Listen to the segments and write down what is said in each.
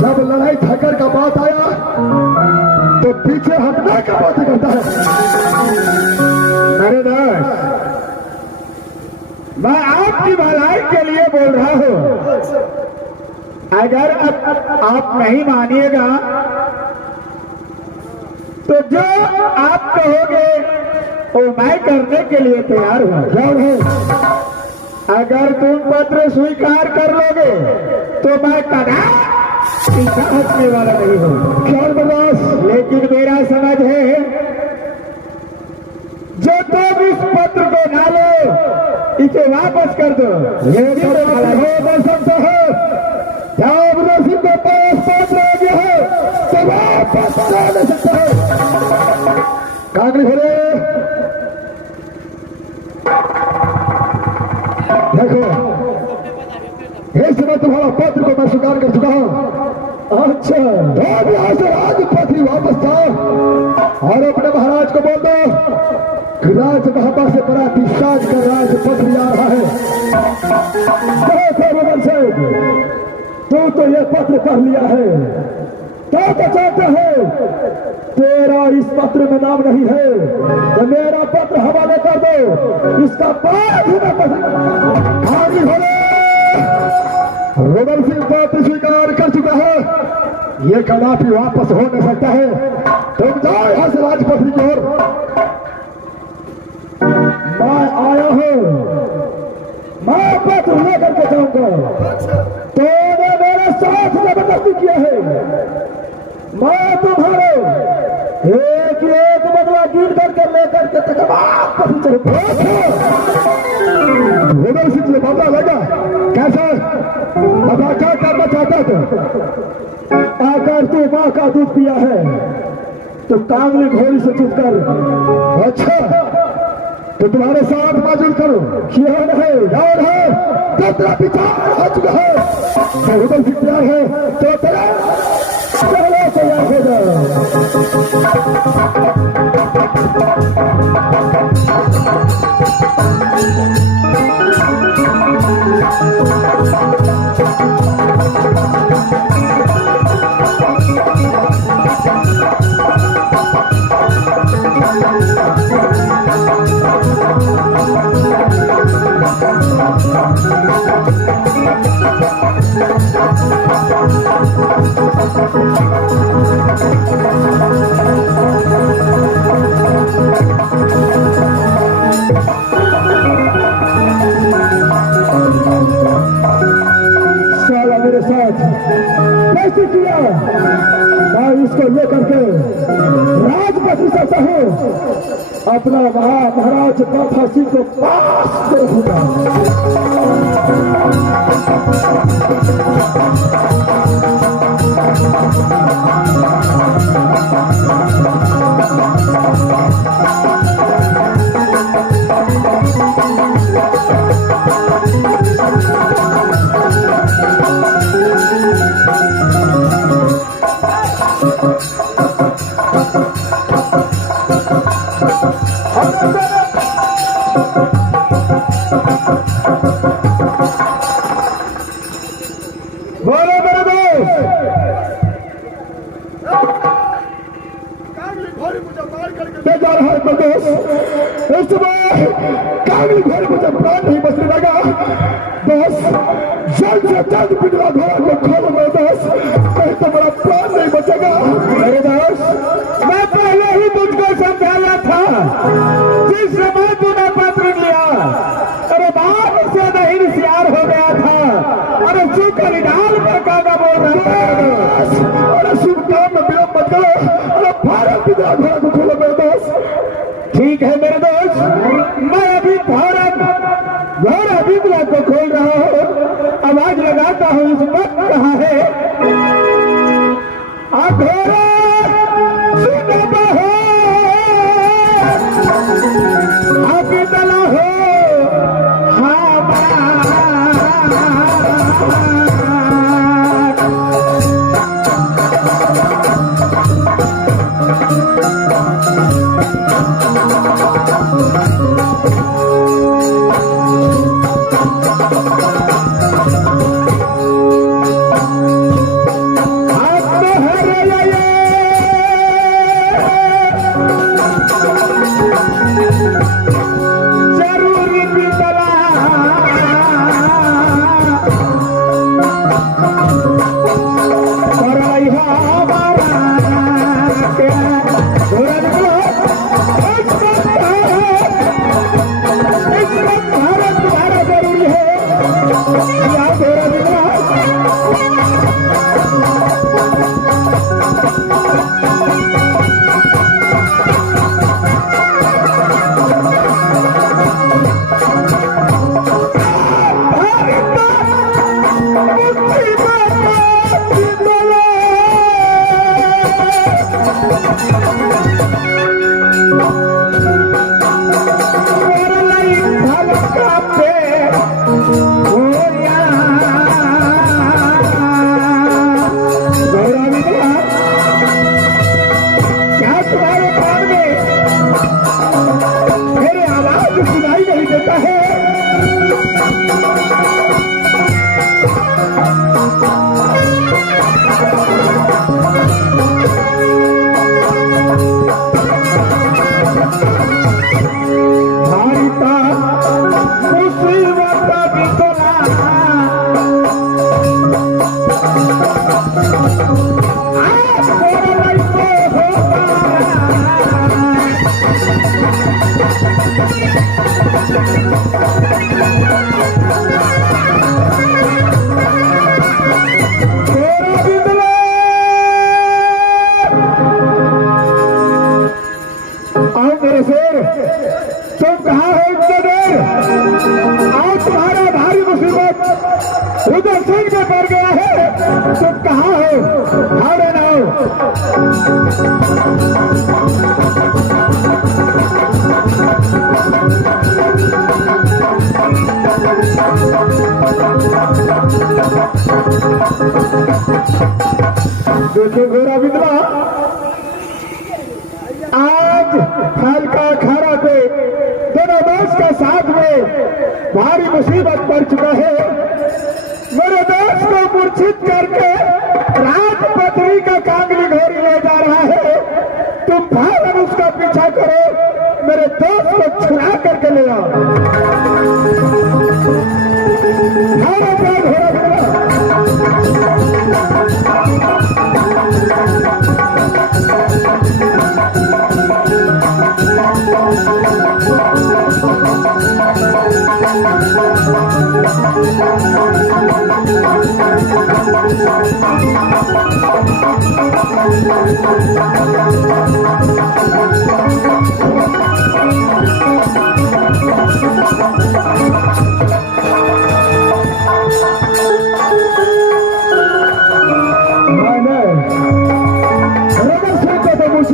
जब लड़ाई झगड़ का बात आया तो पीछे हटने का बात करता है। मेरे दोस्त, मैं आपकी भलाई के लिए बोल रहा हूं। अगर आप नहीं मानिएगा तो जो आप कहोगे वो मैं करने के लिए तैयार हूं। अगर तुम पत्र स्वीकार कर लोगे तो मैं कदापि पीछा हटने वाला नहीं हूं। ख्याल बर्दाश्त। लेकिन मेरा समझ है जो तुम इस पत्र को ना लो इसे वापस कर दो। ये हो सकता है जब रसी के पास पत्र आ गया है तो वापस ले सकता है। कागज भरे देखो, इस समय तुम्हारा पत्र को मैं स्वीकार कर चुका हूं। अच्छा, तो यहाँ से राजपत्र वापस जाओ और अपने महाराज को बोल दो कि राजमहबा से बड़ा दिशाज का राजपत्र आ रहा है। तो ये पत्र पढ़ लिया है, क्या बचाते हो? तेरा इस पत्र में नाम नहीं है तो मेरा पत्र हवाले कर दो। इसका बाद ही मैं आगे बोले। रुबल सिंह पत्र स्वीकार कर चुका है, ये कदापि वापस हो नहीं सकता है। तुम जाओ यहां से राजपत्र की ओर। मैं आया हूं, मैं पत्र लेकर के जाऊंगा। तूने मेरे साथ जबरदस्ती किया है, मैं तुम्हारे एक एक बदला गिन करके लेकर के रुबल सिंह से बदला लगा। कैसे बता, क्या करना चाहता था? आकर तू माँ का दूध पिया है तो कांगली घोड़ी से चुप कर। अच्छा, तो तुम्हारे साथ मौजूद करो। कौन है? कौन है? तो तेरा विचार हो चुका है। तो रुबल सिंह तैयार है तो तेरा पहले तैयार हो जाओ। मेरे साथ कैसे किया? मैं इसको लेकर के राजपथ सकता हूँ, अपना महाराज बाबा सिंह को पास देखूंगा। बोलो मेरे दोस्त, क्या जा रहा है बलदोस? इस समय कांगली घोड़े मुझे प्राण नहीं बचने लगा। बस जल्द से जल्द पिघला घोड़ा को खोलो मेरे दोस्त, कहीं तो बड़ा प्राण नहीं बचेगा। मेरे दोस्त, मैं पहले ही तुझको समझाया था, जिस समय तूने पत्र लिया अरे बाप से नहीं होशियार हो गया था। अरे चुप निकाल पर कागा बोल रहा है। अरे शुभ काम में विलंब मत करो। अरे भारत पिघला घोड़ा को खोलो मेरे दोस्त। ठीक है मेरे दोस्त, मैं अभी भारत घोड़ा पिघला को खोल रहा हूँ। आवाज लगाता हूँ, इस वक्त कहा है घोड़ा सुनबा हो आगे दला हो हाँ और यहाँ हमारा तेरा घोड़ा निकलो। इस वक्त भारत तुम्हारा जरूरी है। यहाँ घोड़ा निकला। तुम कहाँ हो इतने देर? आज तुम्हारा भारी मुसीबत उधर सिंह में पड़ गया है। तुम कहाँ हो? हारे ना देखो घोड़ा विधवा, आज हल्का खारा पे दोनों देश के साथ में भारी मुसीबत पड़ चुका है। मेरे देश को मूर्छित करके राजपत्री का कांगली घोड़ी ले जा रहा है। तुम फौरन उसका पीछा करो, मेरे दोस्त को छुड़ा करके ले आओ। घोड़ा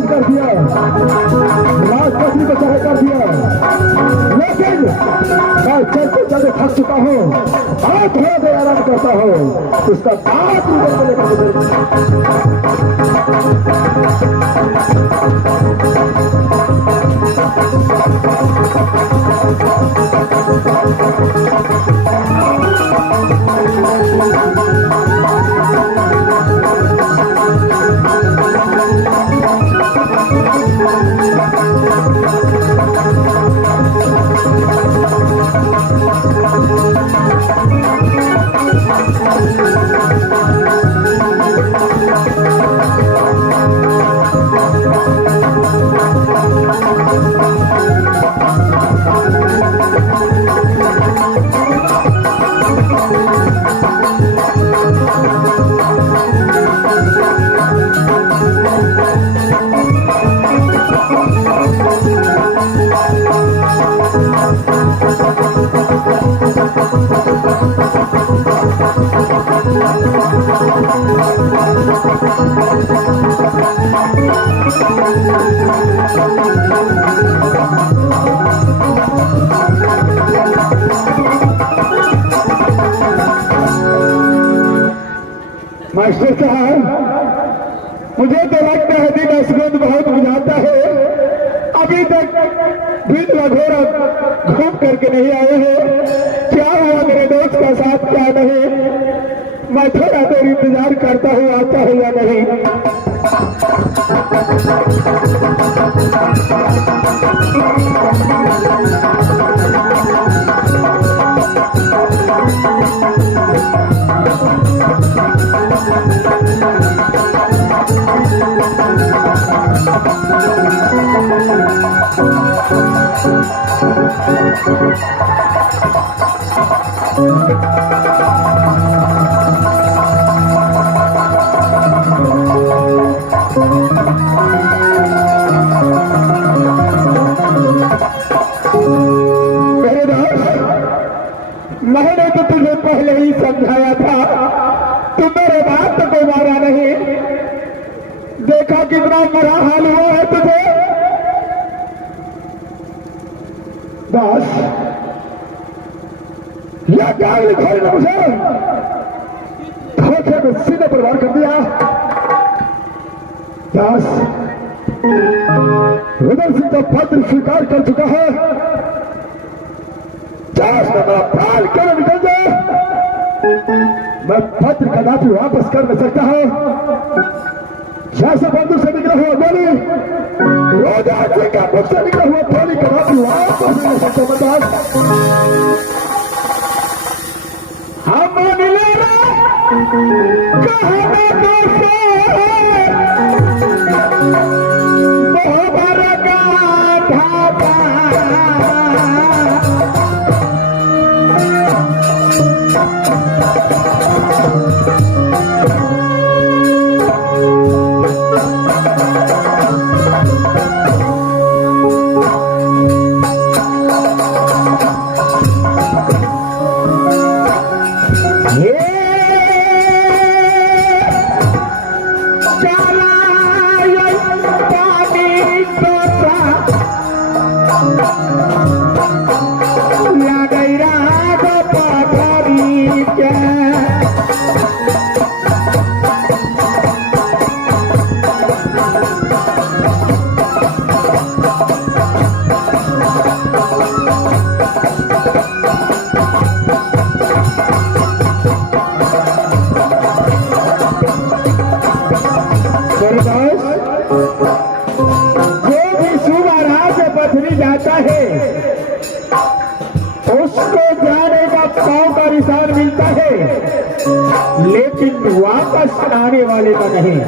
कर दिया, राजपत्री को चाहे कर दिया, लेकिन मैं चलते चलते थक चुका हूँ। और थोड़ा देर आराम करता हूँ, उसका बात मास्टर साहब, मुझे तो लगता है दिन असगुंद बहुत बुझाता है। अभी तक विधवा घोड़ा घूम करके नहीं आए हैं। क्या हुआ मेरे दोस्त का साथ, क्या नहीं? मैं थोड़ा देर इंतजार करता हूँ, आता है या नहीं। मेरे दोस्त, मैंने तो तुझे पहले ही समझाया था, तू मेरे बात को मारा नहीं। देखा कितना बुरा हाल हुआ है तुझे। बस यह गाड़ी घोड़े ने मुझे धोखे को सीधे पर वार कर दिया। दास रुदल सिंह का पत्र स्वीकार कर चुका है। दास में मेरा प्राण क्यों न निकल जाए, मैं पत्र कदापि वापस कर नहीं सकता हूं। जैसे बंधु से निकला हुआ बोली, रोजा सिंह का मुख से निकला हुआ बोली कदापि वापस नहीं सकता। बतास हम मिले कहना कैसे मोहब्बत का ढाबा। जाता है उसको जाने का पांव का निशान मिलता है, लेकिन वापस आने वाले का नहीं।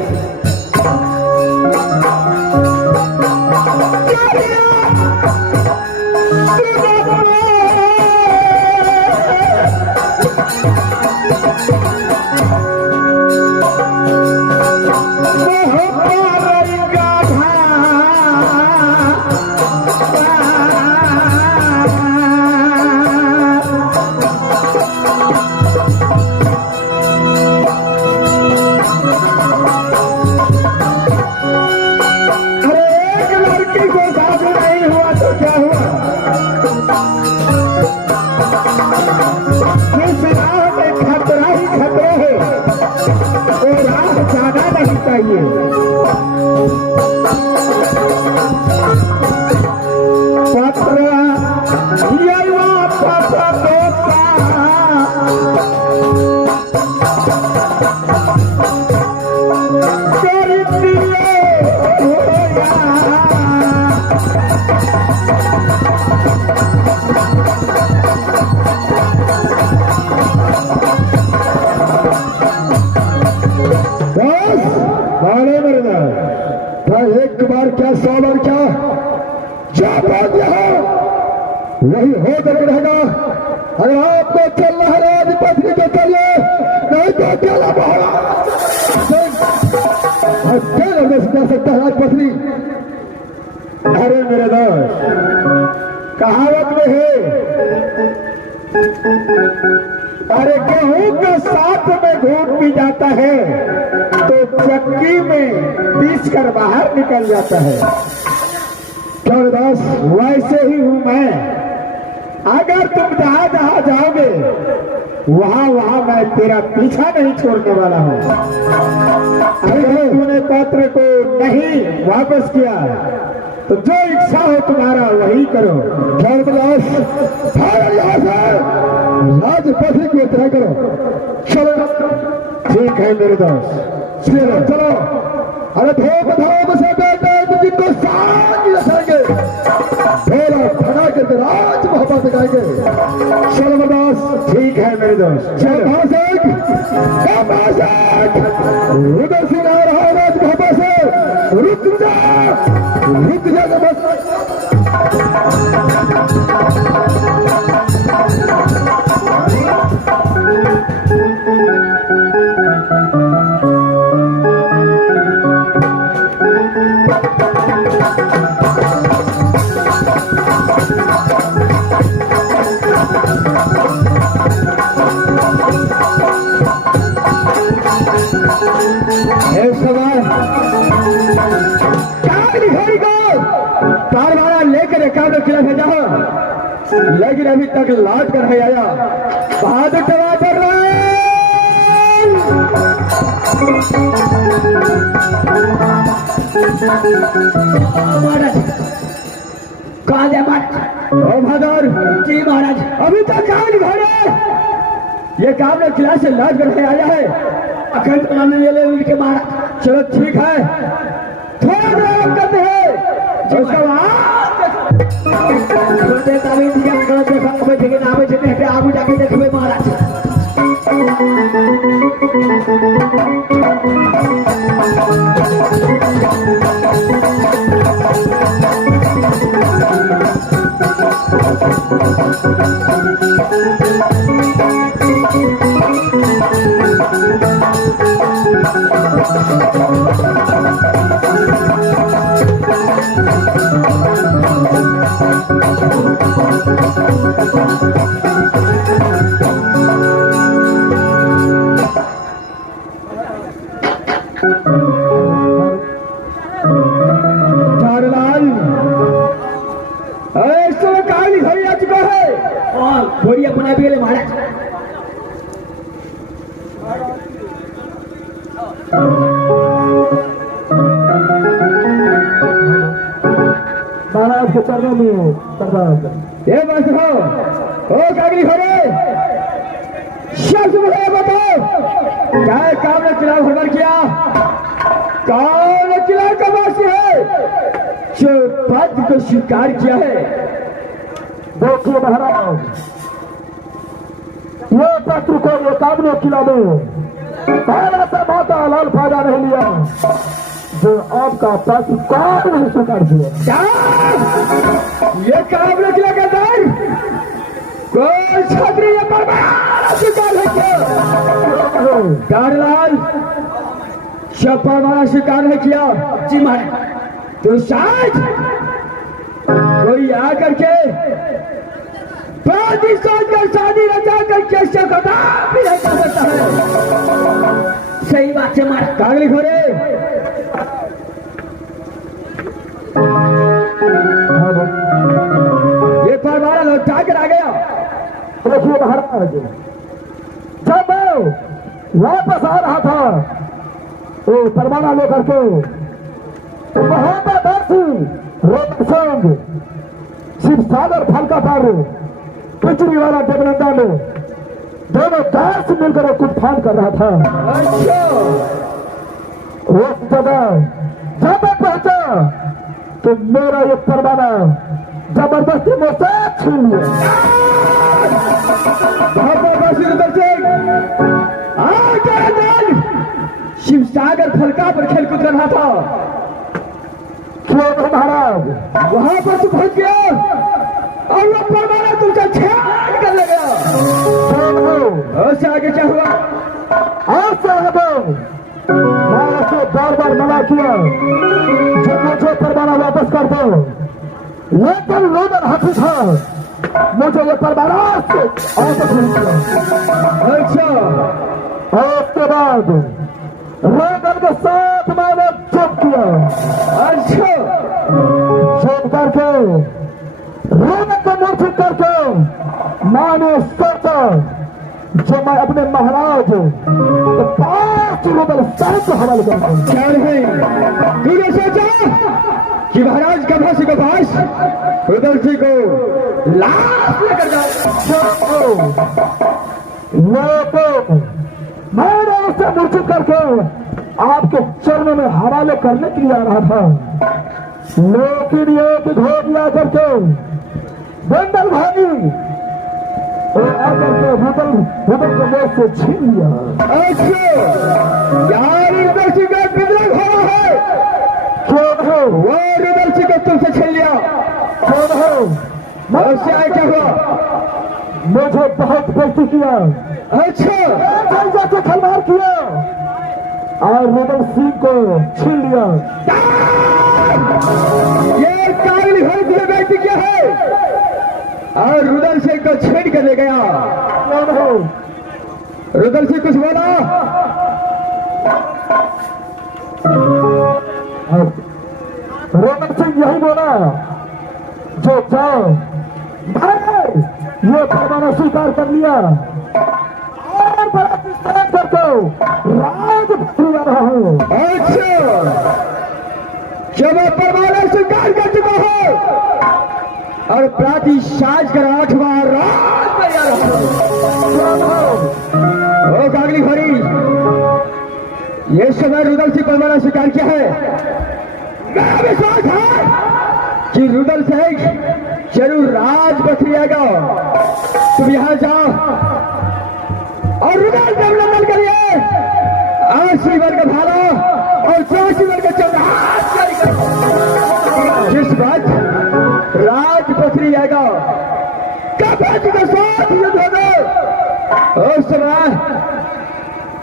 एक बार क्या 100 बार क्या, जो बात यहाँ वही हो कर रहेगा। अगर आपको चलना है राजपत्नी तो चलिए, नहीं तो अकेला बहरा कर सकता है राजपत्नी। अरे मेरे दोस्त, कहावत में है, अरे गेहूं का साथ में घूट भी जाता है तो चक्की में पीस कर बाहर निकल जाता है। दास वैसे ही हूं मैं। अगर तुम जहां जहां जाओगे वहां मैं तेरा पीछा नहीं छोड़ने वाला हूं। अगर तूने पत्र को नहीं वापस किया तो जो इच्छा हो तुम्हारा वही करो। राजपत्नी की तरह करो। चलो ठीक है मेरे दोस्त, चलो। अरे धोप से बेटे जिनको साथ रखेंगे, ढोला फना के राज मोहब्बत गाएंगे। चलो दोस्त, ठीक है मेरे दोस्त। उधर से आ रहा है राज मोहब्बत से, रुक जा बस। एक सवाल कागली घड़ी को कारवाना लेकर एकाध किला भेजा है, लेकिन अभी तक लौट कर नहीं आया। बहादुर टमाटर कहा जाए बहादुर जी महाराज। अभी तक कागली घड़ी ये काम ने किला से लौट कर नहीं आया है। अखंड प्रणाम ले उनके महाराज। चलो ठीक है, थोड़ा देर करते हैं उसका आगू जाके देखिए महाराज। झारलाल समय कागली घड़ी आ चुका है। और घोड़ी अपना भी ले महाराज। महाराज के चरणों में सरदार ये बस हो ओ कागली घड़ी शब्द मुझे बताओ, क्या काम ने किला भ्रमण किया? कौन किला का वासी है जो पद को स्वीकार किया है? देखिए महाराज, ये पत्र को ये कामने किला में पहले से बहुत लाल फायदा नहीं लिया जो आपका पत्र कौन नहीं स्वीकार किया। क्या ये काम ने किला का दर कोई छात्री पर स्वीकार है क्या? दारलाल परमाणु स्वीकार नहीं किया जी महाराज। तो शायद कोई आकर के शादी सोचकर शादी रचा कर कैसे कदा भी नहीं कर सकता है। सही बात है महाराज। कागली घोड़े ये परवाना लौटा कर आ गया। देखिए महाराज, जब मैं वापस आ रहा था वो परवाना लेकर के तो वहां पर दर्शी रोहन सिंह शिव सागर फलका पर पिचड़ी वाला देवनंदा में दोनों कार से मिलकर कुछ फान कर रहा था। अच्छा उस जगह जब मैं पहुंचा तो मेरा ये परवाना जबरदस्ती मुझसे छीन लिया। शिव सागर फलका पर खेल कूद रहा था। क्यों महाराज? वहां पर तू पहुंच गया और वो परवाना तुमसे छेड़ कर ले गया। और से आगे क्या हुआ? मैं उसको बार बार मना किया जब मुझे परवाना वापस कर दो, लेकिन रोमन हाथी था मुझे ये परवाना वापस नहीं किया। अच्छा और उसके बाद रोमन के साथ मैंने चुप किया। अच्छा चुप करके रोमन को मूर्छित करके मैंने सोचा जो मैं अपने महाराज तो 5 रुपये सैन को हवाले कर दूं। क्या नहीं तूने सोचा कि महाराज गभासी के पास रुदल जी को लाश लेकर जाओ? लेकिन मैंने उसे मूर्छित करके आपके चरणों में हवाले करने के लिए आ रहा था, लेकिन एक घोड़िया करके बंडल भागी आकर के रुदल को मेरे से छीन लिया। अच्छा यार रुदल सिंह का कितना घोड़ा है? क्यों हो? वो रुदल सिंह को तुमसे छीन लिया। क्यों हो? और से आए क्या हुआ? मुझे बहुत बेइज्जती किया। अच्छा जैसे खलवार किया और रुदल सिंह को छीन लिया। ये कागली घर की बेटी क्या है? और रुदल सिंह को छेड़ कर ले गया। रुदल सिंह कुछ बोला? जो जाओ भाई ये पैमाना स्वीकार कर लिया और बड़ा विस्तार करके राज बदला रहा हूँ। अच्छा, जब मैं परमाणु स्वीकार कर चुका हूँ और प्राति साज कर 8वां रात में जा रहा हूँ। ओ कागली भरी, ये समय रुदल सिंह परमाणु स्वीकार किया है। मेरा विश्वास है कि रुदल सिंह जरूर राज बखरिएगा। तुम यहां जाओ और रुदल से अभिनंदन करिए। आशीर्वाद का भाला और आशीर्वाद का चंद्रहास जारी करो। जिस बात राज बखरी आएगा कपाची के साथ युद्ध होगा, उस समय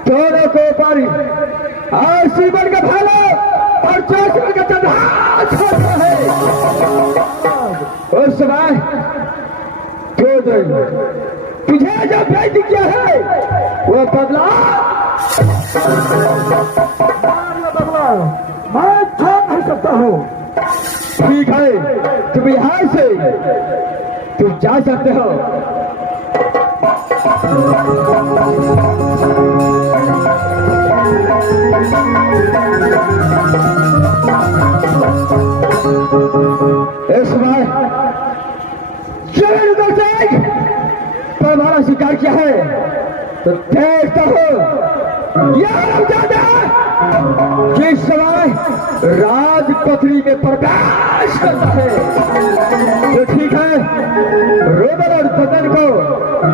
दोनों को ऊपर आशीर्वाद का भाला और आशीर्वाद का चंद्रहास होता है। उस समय तुझे जो भेज किया है वो बदला मैं छोड़ नहीं सकता हूँ। ठीक है, तुम यहां से तुम जा सकते हो। इस बार जरूर उधर से परमाणु स्वीकार किया है तो देखता हो यार ज्यादा जिस समय राज पथरी में प्रकाश करता है। तो ठीक है, रुदल और बदन को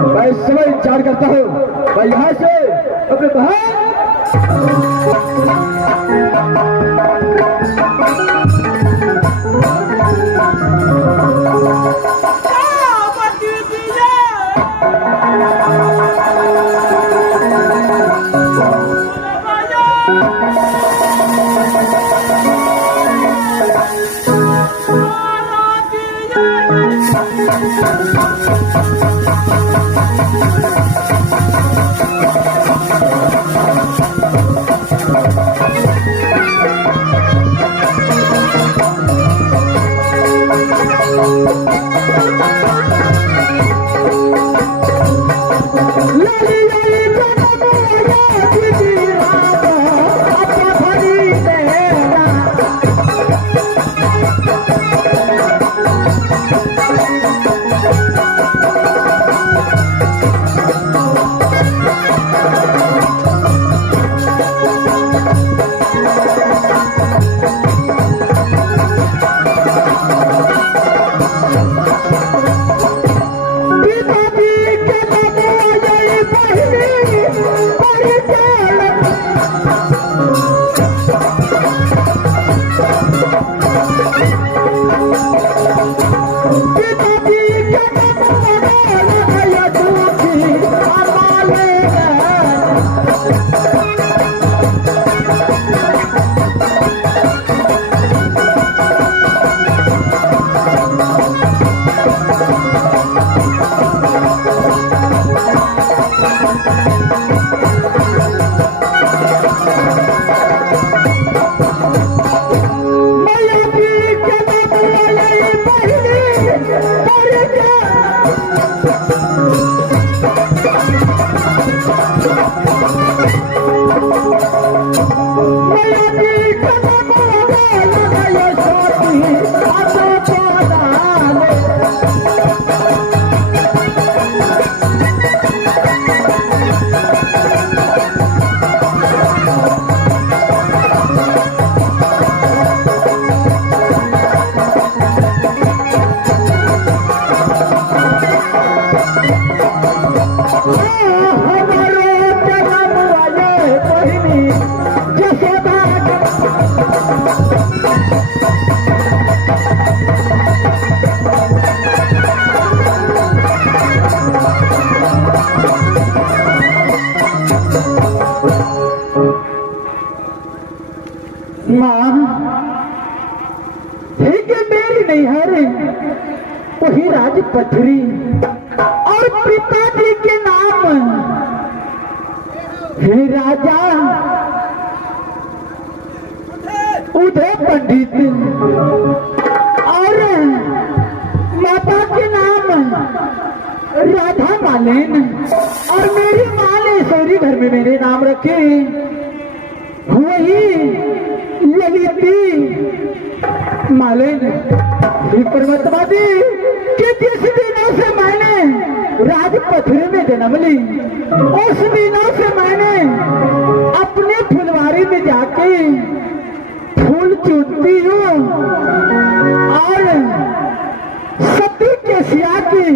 मैं समय विचार करता हूँ। मैं यहाँ से अपने बहन वही राजपथरी और पिताजी के नाम हे राजा उदय पंडित और और माता के नाम राधा मालिन और मेरी माँ ने सोरी घर में मेरे नाम रखे वही ललिती मालिन। श्री परमात्मा जी कि जिस दिनों से मैंने राजपथरी में जन्म ली उस दिनों से मैंने अपने फुलवारी में जाके फूल चूमती हूँ और सती के सिया की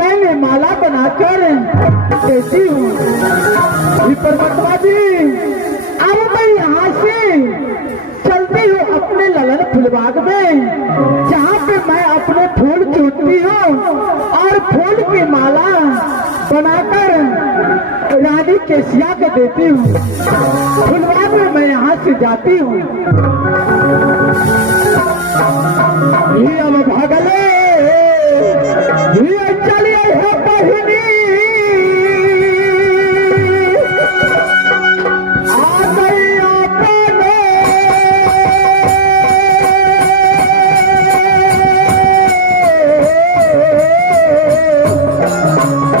मैंने माला बनाकर देती हूँ। श्री परमात्मा जी अब मैं यहाँ से चलती हूँ अपने ललन फुलबाग में जहाँ पे मैं अपने फूल चूमती हूँ और फूल की माला बनाकर रानी केसिया को देती हूँ। फुलबाग में मैं यहाँ से जाती हूँ। ये अब भागले ये चलिए है बहिनी आ गई अपने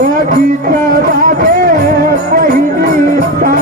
बगीचा राधे बहिनी सा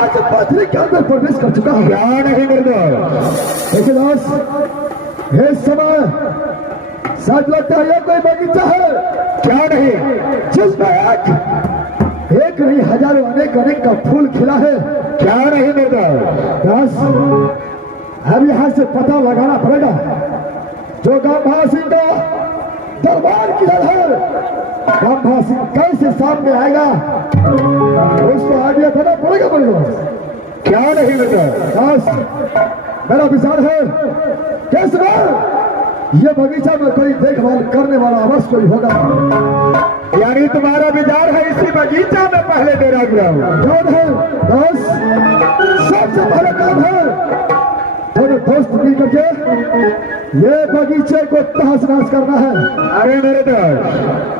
आज पथरी के अंदर प्रवेश कर चुका हूँ। क्या नहीं निर्दोष? देखिए दोस्त, ये समय शायद लगता है ये कोई बगीचा है, क्या नहीं? जिसमें एक नहीं हजारों अनेक अनेक का फूल खिला है। क्या नहीं निर्दोष? बस अब यहाँ से पता लगाना पड़ेगा जो गंभा सिंह का दरबार किधर है। गंभा सिंह कैसे सामने आएगा उसको आइडिया देना पड़ेगा पड़ेगा। क्या नहीं निर्दोष? बस मेरा विचार है कैसे ये बगीचा में कोई देखभाल करने वाला अवश्य कोई होगा। यानी तुम्हारा विचार है इसी बगीचा में पहले डेरा गिराऊं? कौन है बस सबसे पहले काम है थोड़े दोस्त मिल करके ये बगीचे को तहस नहस करना है। अरे मेरे दोस्त,